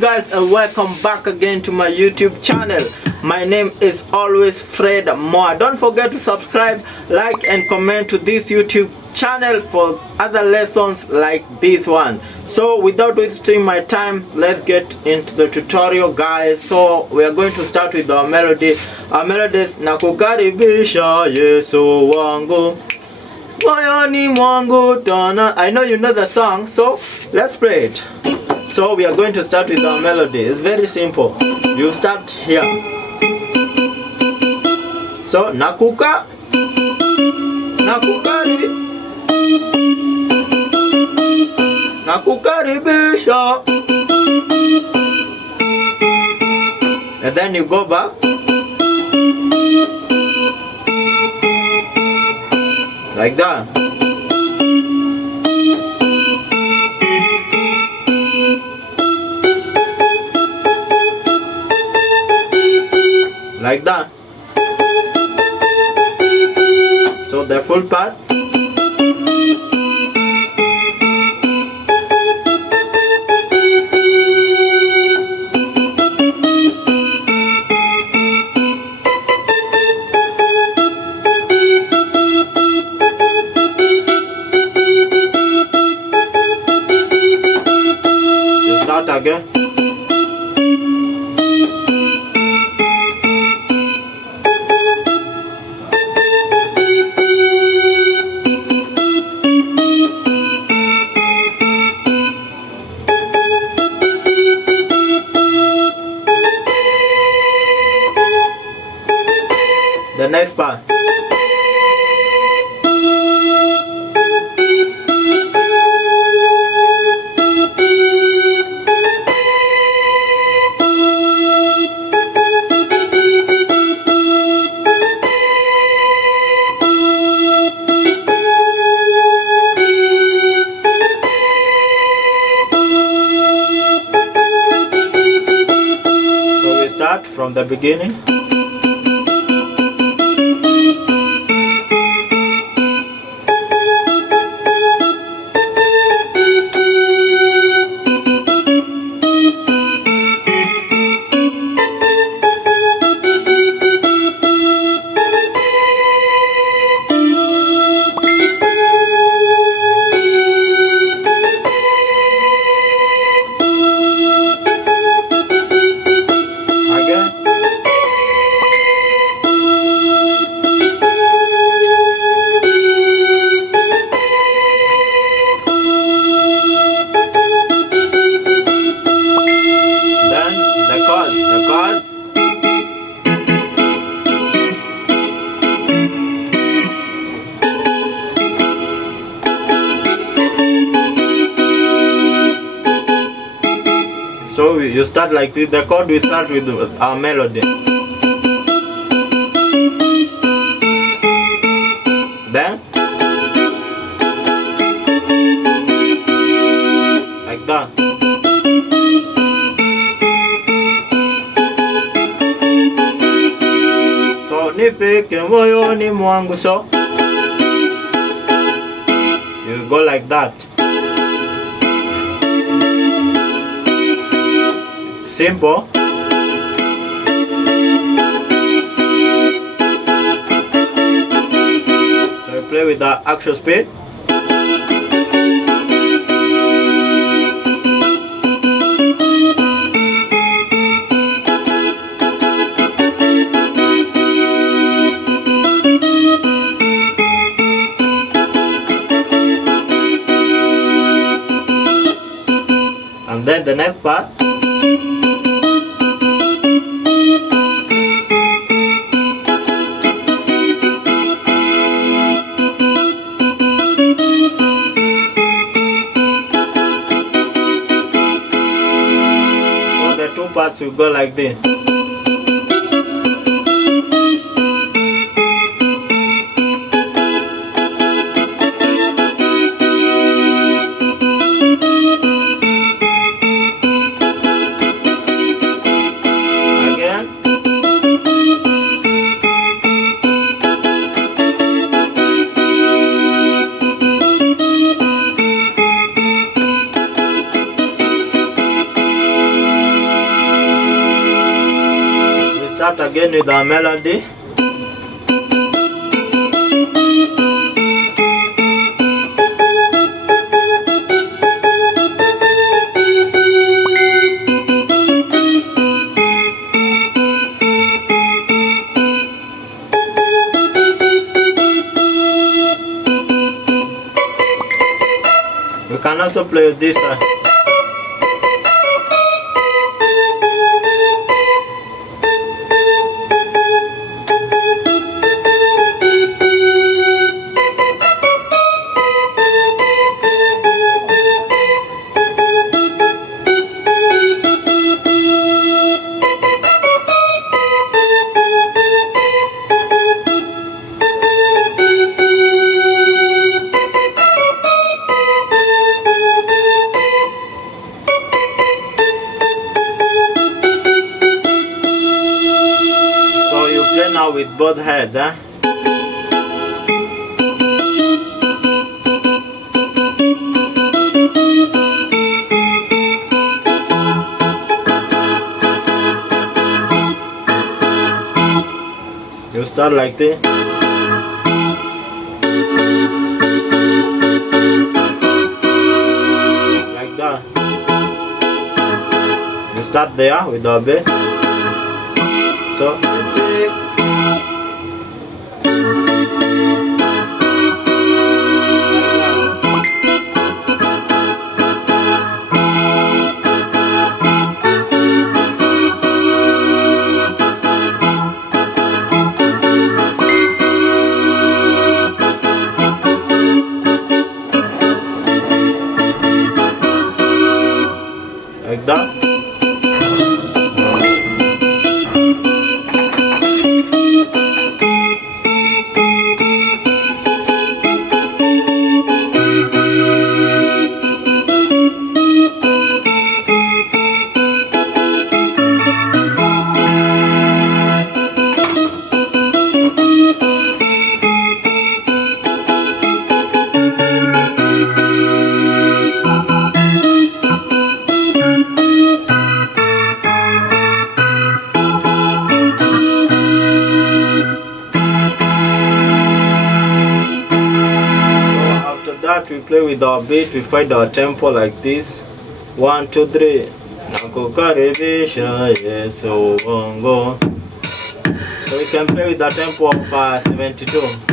Guys, and welcome back again to my YouTube channel. My name is always Fred Moa. Don't forget to subscribe, like and comment to this YouTube channel for other lessons like this one. So without wasting my time, let's get into the tutorial, guys. So we are going to start with our melody. Our melody is Nakukaribisha Yesu, wangu moyoni mwangu tona. I know you know the song, so let's play it. So we are going to start with our melody. It's very simple. You start here. So nakukaribisha, and then you go back like that. Like that. So the full part. You start again. The next part. So we start from the beginning. So you start like this. The chord we start with our melody. Then like that. So nifike moyoni mwangu. So you go like that. Simple. So you play with the actual speed. And then the next part. Two parts will go like this. start again with our melody. You can also play with this side. Now with both hands, huh? You start like this. Like that. You start there with the bass. So you take. Like that. We play with our beat, we find our tempo like this. 1, 2, 3. Nakukaribisha Yesu, wangu. So we can play with the tempo of 72.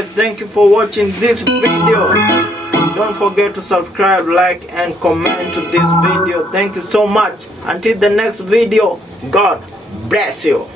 guys, thank you for watching this video. Don't forget to subscribe, like and comment to this video. Thank you so much. Until the next video, God bless you.